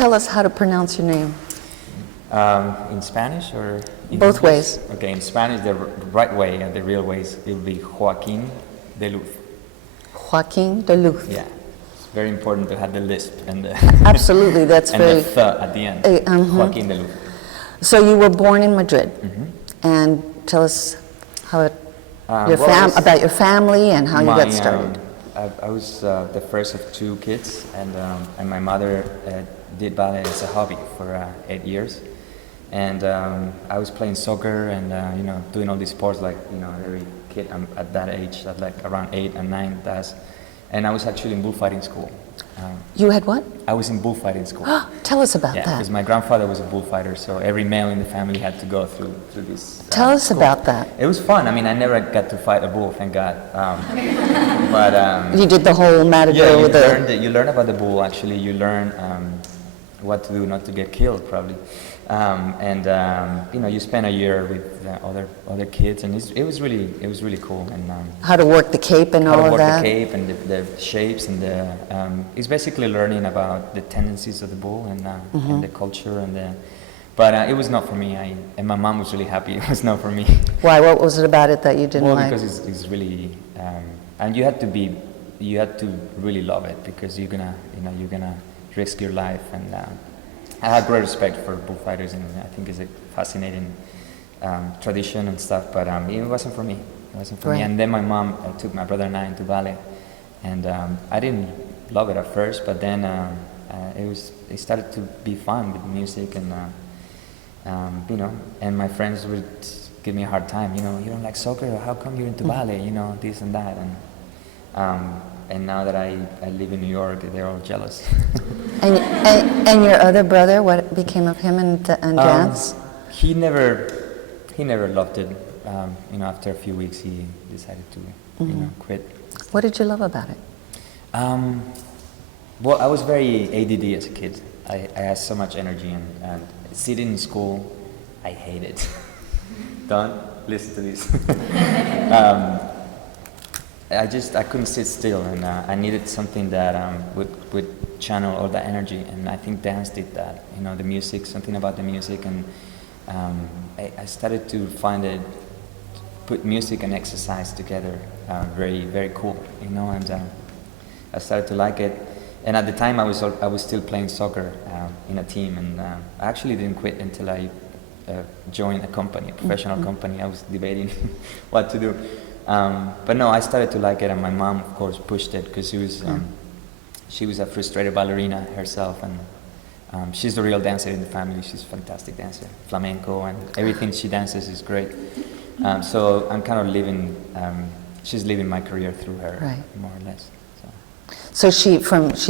tell us how to pronounce your name. In Spanish or in Both English? ways. Okay, in Spanish, the right way and the real ways, it will be Joaquin De Luz. Joaquin De Luz. Yeah, it's very important to have the lisp and the Absolutely, that's and very... the th at the end. Joaquin De Luz. So you were born in Madrid, and tell us how it, about your family and how you got started. I was the first of two kids, and my mother did ballet as a hobby for 8 years. And I was playing soccer and doing all these sports like every kid at that age, at like around 8 and 9 does. And I was actually in bullfighting school. You had what? I was in bullfighting school. Tell us about Yeah, that. because my grandfather was a bullfighter, so every male in the family had to go through this. Tell us school. about that. It was fun. I mean, I never got to fight a bull, thank God. But You did the whole matador with you learn about the bull. Actually, you learn what to do not to get killed, probably. You spend a year with other kids, and it was really cool. And how to work the cape and all of that. How to work the cape and the shapes and it's basically learning about the tendencies of the bull and the culture and the. But it was not for me. And my mom was really happy. It was not for me. Why? What was it about it that you didn't like? Well, because it's really, and you had to really love it because you're gonna risk your life and. I have great respect for bullfighters, and I think it's a fascinating tradition and stuff. But it wasn't for me. It wasn't for me. And then my mom took my brother and I into ballet, and I didn't love it at first, but then it started to be fun with music, and and my friends would give me a hard time. You don't like soccer? How come you're into ballet? This and that, and now that I live in New York, they're all jealous. And your other brother, what became of him and dance? He never loved it. After a few weeks, he decided to quit. What did you love about it? Well, I was very ADD as a kid. I had so much energy, and sitting in school, I hated. Don't listen to this. I couldn't sit still, and I needed something that would channel all that energy, and I think dance did that. The music, something about the music, and I started to find it, put music and exercise together, very, very cool, and I started to like it. And at the time, I was still playing soccer in a team, and I actually didn't quit until I joined a company, a professional company. I was debating what to do. But no, I started to like it, and my mom, of course, pushed it because she was a frustrated ballerina herself, and she's the real dancer in the family. She's a fantastic dancer, flamenco, and everything she dances is great. So I'm kind of she's living my career through her, more or less. So she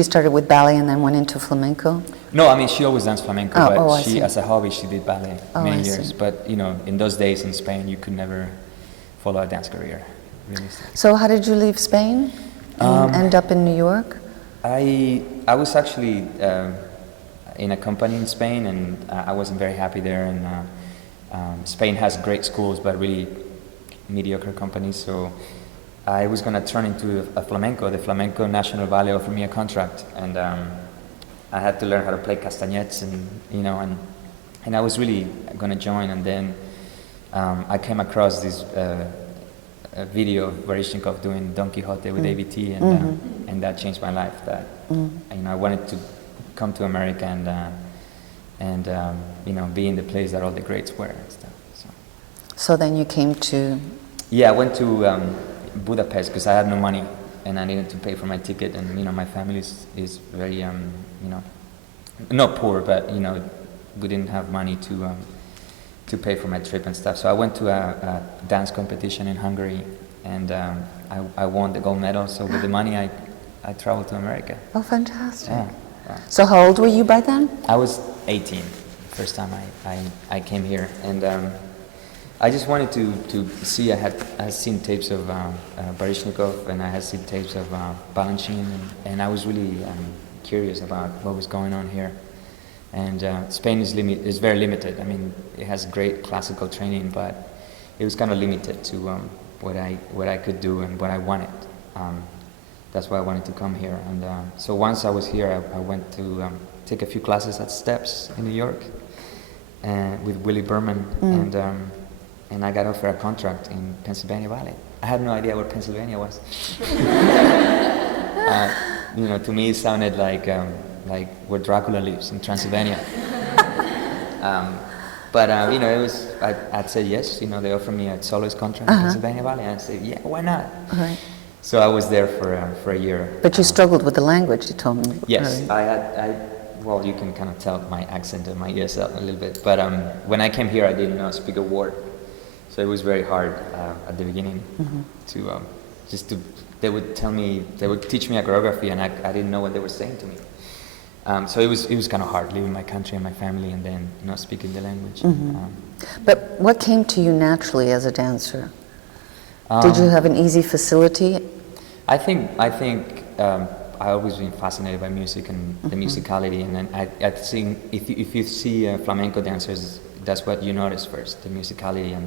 started with ballet and then went into flamenco? No, I mean, she always danced flamenco, but she, as a hobby, she did ballet many years. But in those days in Spain, you could never follow a dance career. Really. So how did you leave Spain and end up in New York? I was actually in a company in Spain, and I wasn't very happy there. And Spain has great schools, but really mediocre companies. So I was going to turn into a flamenco. The Flamenco National Ballet offered me a contract, and I had to learn how to play castanets, and I was really going to join. And then I came across this video of Baryshnikov doing Don Quixote with ABT, and that changed my life. That I wanted to come to America and be in the place that all the greats were and stuff. So then you came to. Yeah, I went to Budapest because I had no money and I needed to pay for my ticket, and my family is very not poor, but we didn't have money to pay for my trip and stuff. So I went to a dance competition in Hungary, and I won the gold medal. So with the money, I traveled to America. Oh, fantastic! Yeah. So how old were you by then? I was 18, first time I came here, and I just wanted to see. I had seen tapes of Baryshnikov, and I had seen tapes of Balanchine, and I was really curious about what was going on here. And Spain is very limited. I mean, it has great classical training, but it was kind of limited to what I could do and what I wanted. That's why I wanted to come here. And so once I was here, I went to take a few classes at Steps in New York with Willie Berman, and I got offered a contract in Pennsylvania Ballet. I had no idea where Pennsylvania was. To me it sounded like where Dracula lives in Transylvania. But it was. I'd said yes. They offered me a soloist contract in Pennsylvania Ballet, and I said, yeah, why not? Right. So I was there for a year. But you struggled with the language, you told me. Yes, Right. Well, you can kind of tell my accent and my ESL a little bit. But when I came here, I didn't speak a word, so it was very hard at the beginning They would teach me a choreography, and I didn't know what they were saying to me. So it was kind of hard leaving my country and my family, and then not speaking the language. But what came to you naturally as a dancer? Did you have an easy facility? I think I always been fascinated by music and the musicality, and then I think if you see flamenco dancers, that's what you notice first: the musicality and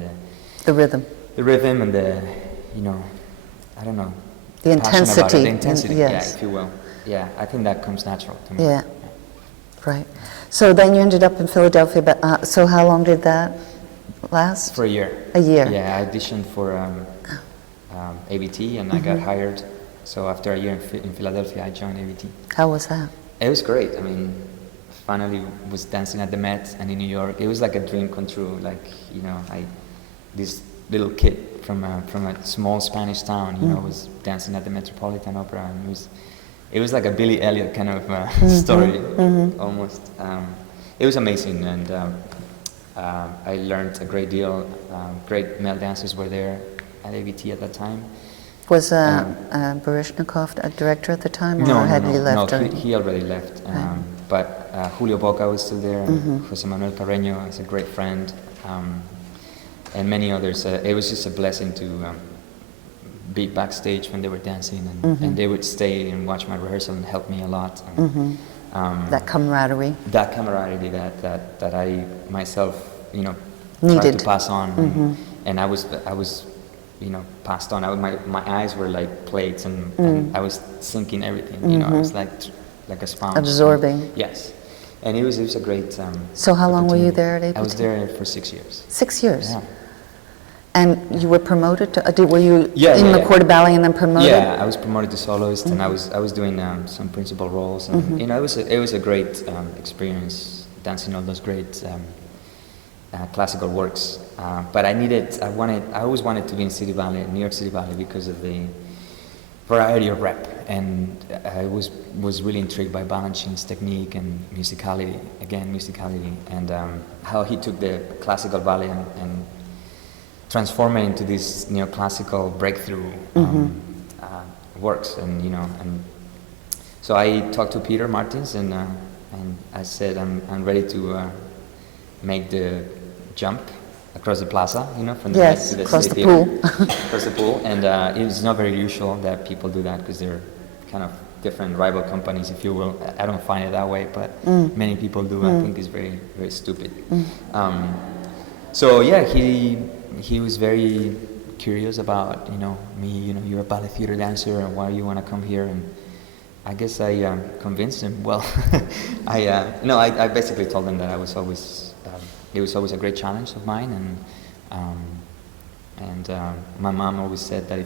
the rhythm. The rhythm and the, I don't know. The intensity. The intensity, yes. yeah, if you will. Yeah, I think that comes natural to me. Yeah, right. So then you ended up in Philadelphia, but so how long did that last? For a year. A year. Yeah, I auditioned for ABT, and I got hired. So after a year in Philadelphia, I joined ABT. How was that? It was great. I mean, finally was dancing at the Met and in New York. It was like a dream come true. Like, this little kid from a small Spanish town, was dancing at the Metropolitan Opera, and it was like a Billy Elliot kind of story, almost. It was amazing, and I learned a great deal. Great male dancers were there at ABT at that time. Was Baryshnikov a director at the time, or had he left? No, he already left. But Julio Boca was still there, Jose Manuel Carreño is a great friend, and many others. It was just a blessing to be backstage when they were dancing, and they would stay and watch my rehearsal and help me a lot. And, that camaraderie. That camaraderie that I myself, needed tried to pass on, and I was passed on. My eyes were like plates, and I was sinking everything. I was like a sponge. Absorbing. Yes, and it was a great. So how long were you there at ABT? I was there for 6 years. 6 years. Yeah. And you were promoted to? Were you in the Corps de Ballet and then promoted? Yeah, I was promoted to soloist, and I was doing some principal roles, and it was a great experience dancing all those great classical works. But I always wanted to be in City Ballet, New York City Ballet, because of the variety of rep, and I was really intrigued by Balanchine's technique and musicality, and how he took the classical ballet and transform it into this neoclassical breakthrough works, and so I talked to Peter Martins, and I said I'm ready to make the jump across the plaza, from the Met to the across city the pool. across the pool, and it's not very usual that people do that because they're kind of different rival companies, if you will. I don't find it that way, but many people do. I think it's very, very stupid. So yeah, he was very curious about me. You're a ballet theater dancer, and why you want to come here? And I guess I convinced him. Well, I basically told him that I was always it was always a great challenge of mine, and my mom always said that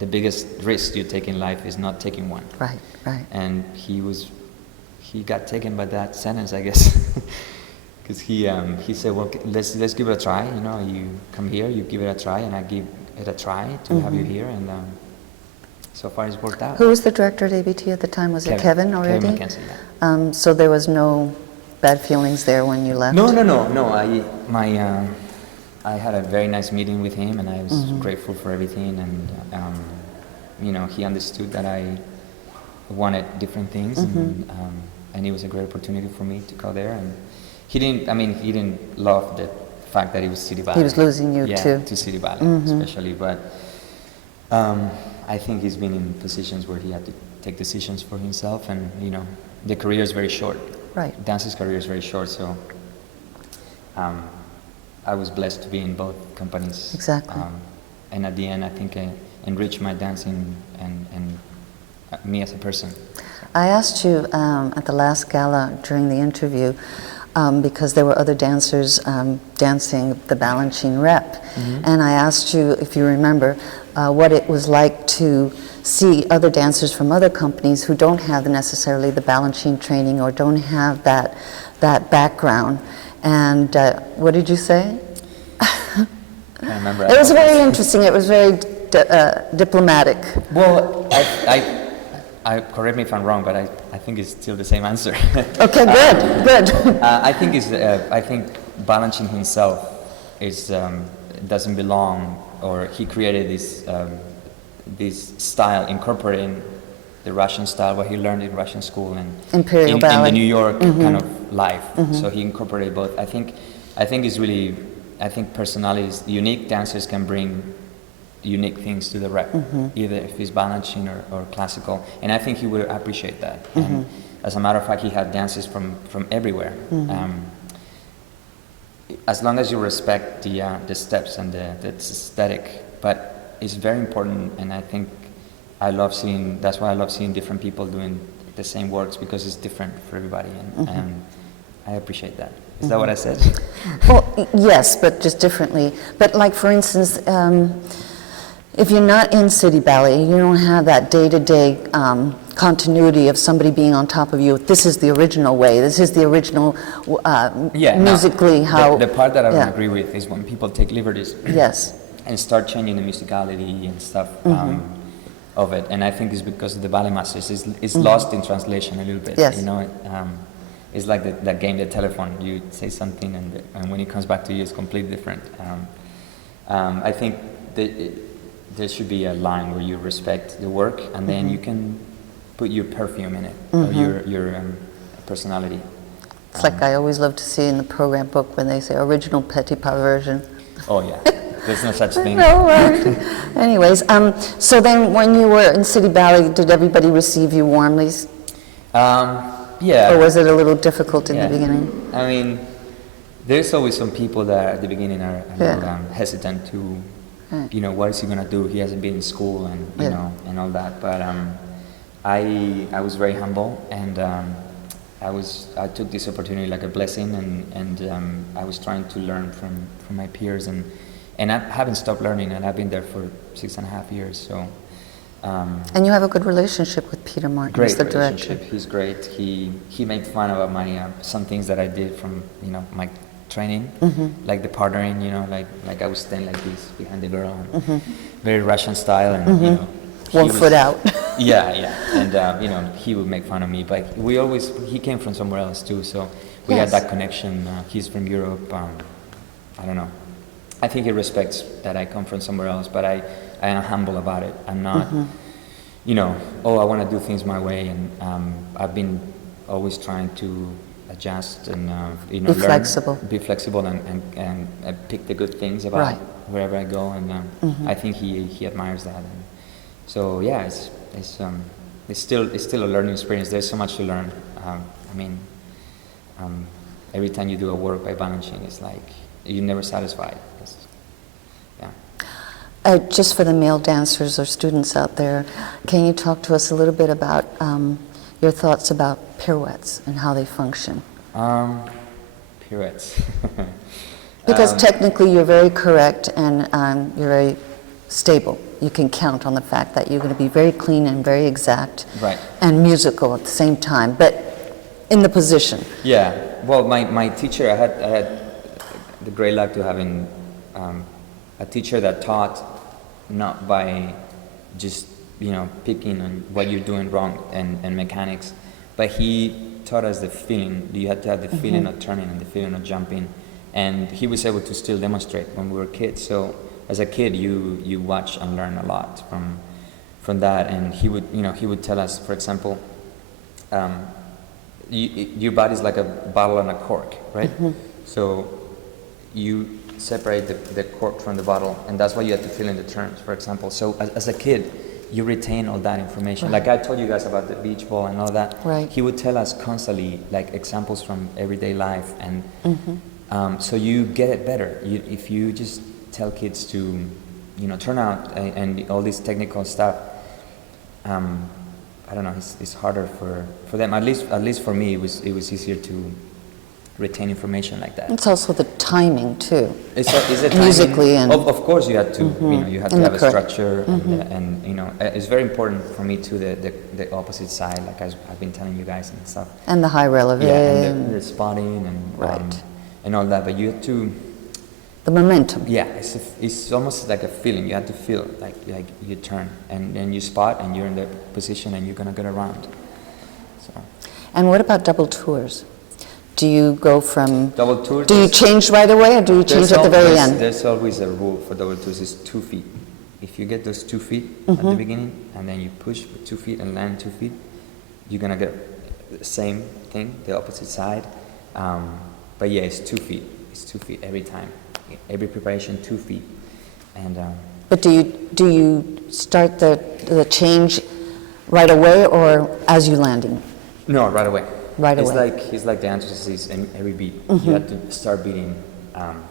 the biggest risk you take in life is not taking one. Right. And he got taken by that sentence, I guess. Because he said, well, let's give it a try. You come here, you give it a try, and I give it a try to have you here, and so far it's worked out. Who was the director at ABT at the time? Was it Kevin already? Kevin McKenzie, yeah. So there was no bad feelings there when you left? No. I had a very nice meeting with him, and I was grateful for everything, and he understood that I wanted different things, and it was a great opportunity for me to go there. And he didn't love the fact that it was City Ballet. He was losing you too. To City Ballet, especially. But I think he's been in positions where he had to take decisions for himself, and the career is very short. Right. Dance's career is very short, so I was blessed to be in both companies. Exactly. And at the end, I think I enriched my dancing and me as a person. I asked you at the last gala during the interview, because there were other dancers dancing the Balanchine rep, and I asked you, if you remember, what it was like to see other dancers from other companies who don't have necessarily the Balanchine training or don't have that background. And what did you say? I remember. It was very interesting. It was very diplomatic. Well, I correct me if I'm wrong, but I think it's still the same answer. Okay, good. I think Balanchine himself doesn't belong, or he created this style, incorporating the Russian style, what he learned in Russian school and Imperial in Ballet. the New York kind of life. So he incorporated both. I think it's really, personalities, unique dancers can bring unique things to the rep, either if it's Balanchine or classical, and I think he would appreciate that. And as a matter of fact, he had dancers from everywhere. As long as you respect the steps and the aesthetic, but it's very important, and I think that's why I love seeing different people doing the same works, because it's different for everybody, and I appreciate that. Is that what I said? Well, yes, but just differently. But like, for instance, if you're not in City Ballet, you don't have that day-to-day continuity of somebody being on top of you. This is the original way. This is the original musically how. The part that I don't agree with is when people take liberties. Yes. And start changing the musicality and stuff of it. And I think it's because of the ballet masters. It's lost in translation a little bit. Yes. You know, it's like that game, the telephone. You say something, and when it comes back to you, it's completely different. I think there should be a line where you respect the work, and then you can put your perfume in it, or your personality. It's like I always love to see in the program book when they say original Petit Pas version. Oh yeah, there's no such thing. No, anyways, so then when you were in City Ballet, did everybody receive you warmly? Yeah. Or was it a little difficult in the beginning? I mean, there's always some people that at the beginning are a little hesitant to, what is he gonna do? He hasn't been in school, and you know, and all that. But I was very humble, and I took this opportunity like a blessing, and I was trying to learn from my peers, and I haven't stopped learning, and I've been there for 6.5 years. So. And you have a good relationship with Peter Martin, Great the relationship. director. He's great. He made fun about my some things that I did from my training, like the partnering. Like I was standing like this behind the girl, and very Russian style, and One foot out. Yeah, and he would make fun of me, but he came from somewhere else too, so we had that connection. He's from Europe. I don't know. I think he respects that I come from somewhere else, but I am humble about it. I'm not, I want to do things my way, and I've been always trying to adjust and be learn, flexible. Be flexible, and pick the good things about wherever I go, and I think he admires that. And so yeah, it's still a learning experience. There's so much to learn. Every time you do a work by Balanchine, it's like you're never satisfied. Just for the male dancers or students out there, can you talk to us a little bit about your thoughts about pirouettes and how they function? Pirouettes. Because technically you're very correct, and you're very stable. You can count on the fact that you're going to be very clean and very exact, and musical at the same time, but in the position. Yeah. Well, my teacher, I had the great luck to having a teacher that taught not by just picking on what you're doing wrong and mechanics, but he taught us the feeling. You had to have the feeling of turning and the feeling of jumping, and he was able to still demonstrate when we were kids. So as a kid, you watch and learn a lot from that, and he would tell us, for example, your body's like a bottle and a cork, right? So you separate the cork from the bottle, and that's why you have to fill in the turns, for example. So as a kid, you retain all that information. Like I told you guys about the beach ball and all that. He would tell us constantly like examples from everyday life, and so you get it better. If you just tell kids to turn out and all this technical stuff, I don't know, it's harder for them. At least for me, it was easier to retain information like that. It's also the timing too. It's a timing. Musically and of course you had to you have to And the have a correct- structure and it's very important for me too the opposite side, like I've been telling you guys and stuff. and the high releve. Yeah, and the spotting and Right. and all that. But you have to. The momentum. Yeah, it's almost like a feeling. You have to feel like you turn and then you spot and you're in the position and you're gonna get around. So And what about double tours? Do you go from, double tours. do you change right away, or do you change at the very end? There's always a rule for double tours. Is 2 feet. If you get those 2 feet at the beginning and then you push with 2 feet and land 2 feet, you're gonna get the same thing, the opposite side. But yeah, it's 2 feet. It's 2 feet every time. Every preparation, 2 feet. And But do you start the change right away or as you landing? no, right away. Right away. It's like the antithesis in every beat. You have to start beating.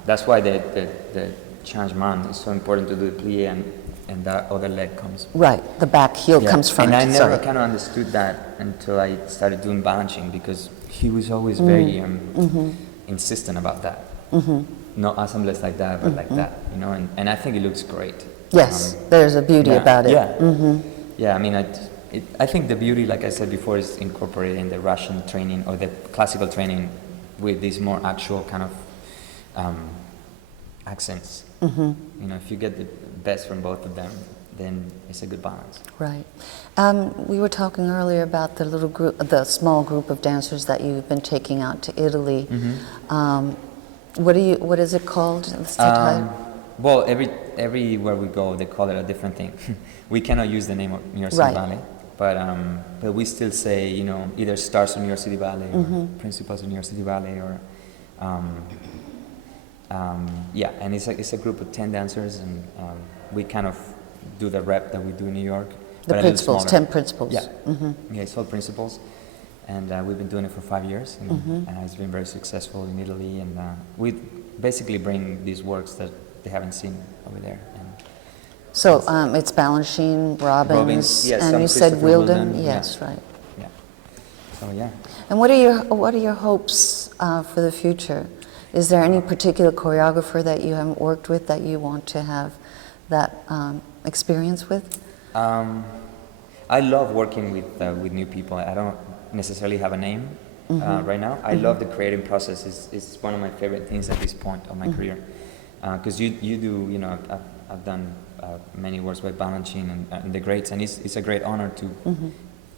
That's why the changement is so important to do the plie and that other leg comes. Right, the back heel Yeah. comes from And it. I never Sorry. kind of understood that until I started doing balancing, because he was always very insistent about that. Not assemblées like that, but like that, and I think it looks great. Yes, there's a beauty Yeah, about it. Yeah. Yeah, I mean, I think the beauty, like I said before, is incorporating the Russian training or the classical training with these more actual kind of accents. If you get the best from both of them, then it's a good balance. Right. We were talking earlier about the little group, the small group of dancers that you've been taking out to Italy. What is it called? Well, everywhere we go, they call it a different thing. We cannot use the name of New York City Right. Ballet, but we still say, either stars of New York City Ballet or principals of New York City Ballet, or and it's a group of 10 dancers, and we kind of do the rep that we do in New York. The but a little principals, smaller. 10 principals. Yeah, yeah, it's all principals, and we've been doing it for 5 years, and it's been very successful in Italy, and we basically bring these works that they haven't seen over there. And So it's Balanchine, Robbins, yes, and some you said Christopher Wilden. Wilden, Yes, yeah. right. yeah, so yeah. And what are your hopes for the future? Is there any particular choreographer that you haven't worked with that you want to have that experience with? I love working with new people. I don't necessarily have a name right now. I love the creative process. It's one of my favorite things at this point of my career. Because you do, I've done many works by Balanchine and the greats, and it's a great honor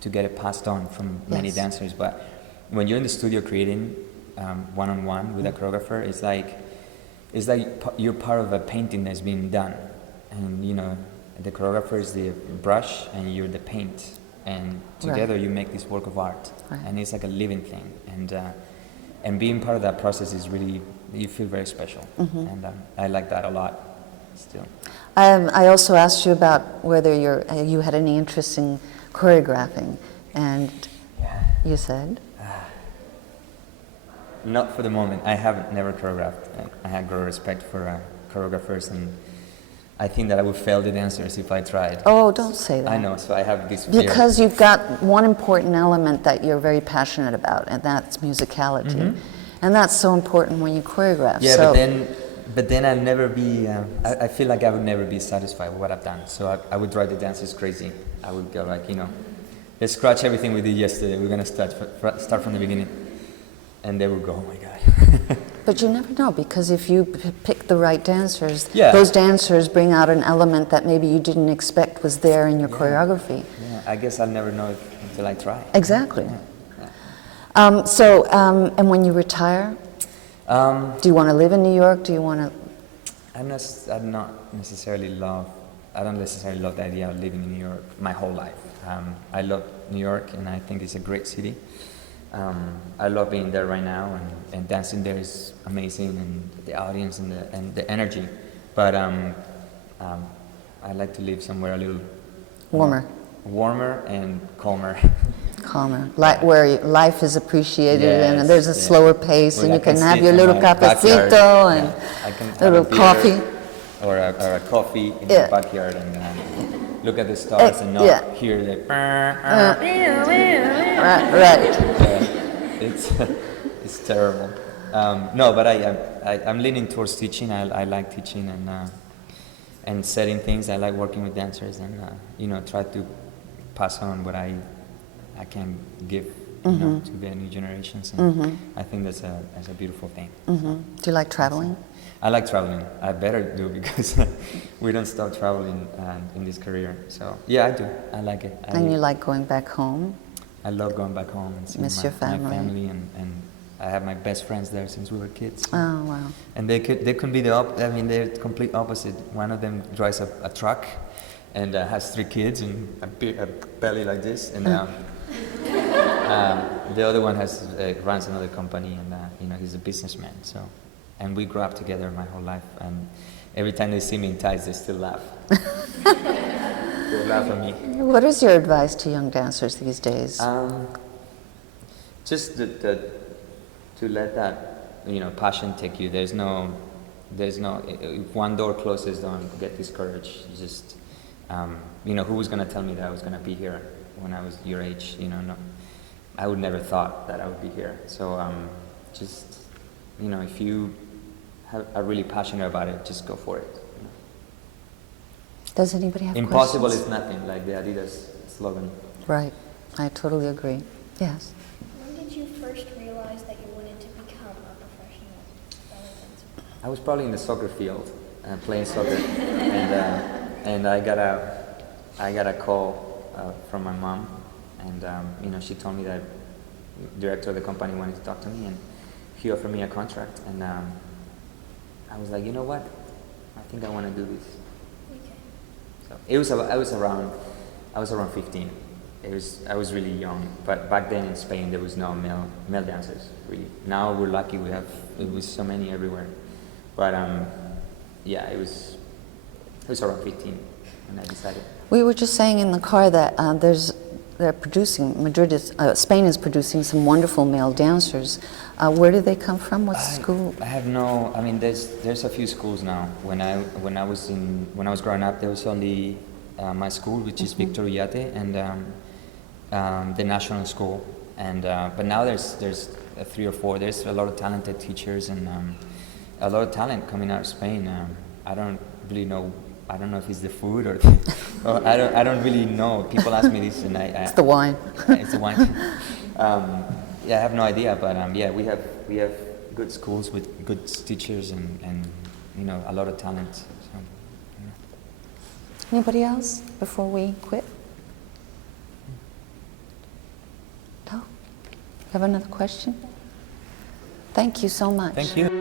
to get it passed on from many Yes. dancers. But when you're in the studio creating one-on-one with a choreographer, it's like you're part of a painting that's being done, and the choreographer is the brush and you're the paint, and together you make this work of art. Right. And it's like a living thing, and being part of that process is really, you feel very special, and I like that a lot still. I also asked you about whether you had any interest in choreographing, and you said? Not for the moment. I have never choreographed. I have great respect for choreographers, and I think that I would fail the dancers if I tried. Oh, don't say that. I know, so I have this fear. Because you've got one important element that you're very passionate about, and that's musicality. And that's so important when you choreograph. Yeah, so, but then I'll never be, I feel like I would never be satisfied with what I've done. So I would drive the dancers crazy. I would go like, let's scratch everything we did yesterday. We're going to start from the beginning. And they would go, oh my God. But you never know, because if you pick the right dancers, Yeah. those dancers bring out an element that maybe you didn't expect was there in your choreography. Yeah, I guess I'll never know it until I try. Exactly. Yeah. And when you retire, do you want to live in New York? Do you want to? I don't necessarily love the idea of living in New York my whole life. I love New York, and I think it's a great city. I love being there right now, and dancing there is amazing, and the audience and the energy. But I like to live somewhere a little warmer and calmer. Calmer, like where life is appreciated, Yes, and there's a slower pace, Where and I you can have sit your in little my backyard. cafecito and I can have a little beer coffee. or a coffee in Yeah. the backyard, look at the stars and not yeah. hear the. Right. It's terrible. No, but I'm leaning towards teaching. I like teaching and setting things. I like working with dancers and try to pass on what I can give to the new generations. And I think that's a beautiful thing. Do you like traveling? I like traveling. I better do because we don't stop traveling in this career. So yeah, I do. I like it. And you like going back home? I love going back home and seeing Miss my your family. family and I have my best friends there since we were kids. Oh, wow. And they could be they're complete opposite. One of them drives a truck and has 3 kids and a belly like this, and the other one runs another company, and he's a businessman. So, and we grew up together my whole life, and every time they see me in ties, they still laugh. They laugh at me. What is your advice to young dancers these days? Just to let that passion take you. There's no if one door closes, don't get discouraged. Just who was gonna tell me that I was gonna be here when I was your age? No, I would never thought that I would be here. So just if you are really passionate about it, just go for it. Does anybody have Impossible questions? is nothing, like the Adidas slogan. Right. I totally agree. Yes. When did you first realize that you wanted to become a professional ballet dancer? I was probably in the soccer field playing soccer, and I got a call from my mom, and she told me that the director of the company wanted to talk to me, and he offered me a contract, and I was like, you know what, I think I want to do this. Okay. So I was around 15. I was really young, but back then in Spain there was no male dancers really. Now we're lucky, it was so many everywhere, but it was around 15 when I decided. We were just saying in the car that Spain is producing some wonderful male dancers. Where do they come from? What's the school? I have there's a few schools now. When I was growing up, there was only my school, which is Victor Villate, and the national school. And but now there's 3 or 4. There's a lot of talented teachers and a lot of talent coming out of Spain. I don't really know. I don't know if it's the food or I don't really know. People ask me this, and It's the wine. It's the wine. I have no idea, but we have good schools with good teachers and a lot of talent. So, Anybody else before we quit? No? Have another question? Thank you so much. Thank you.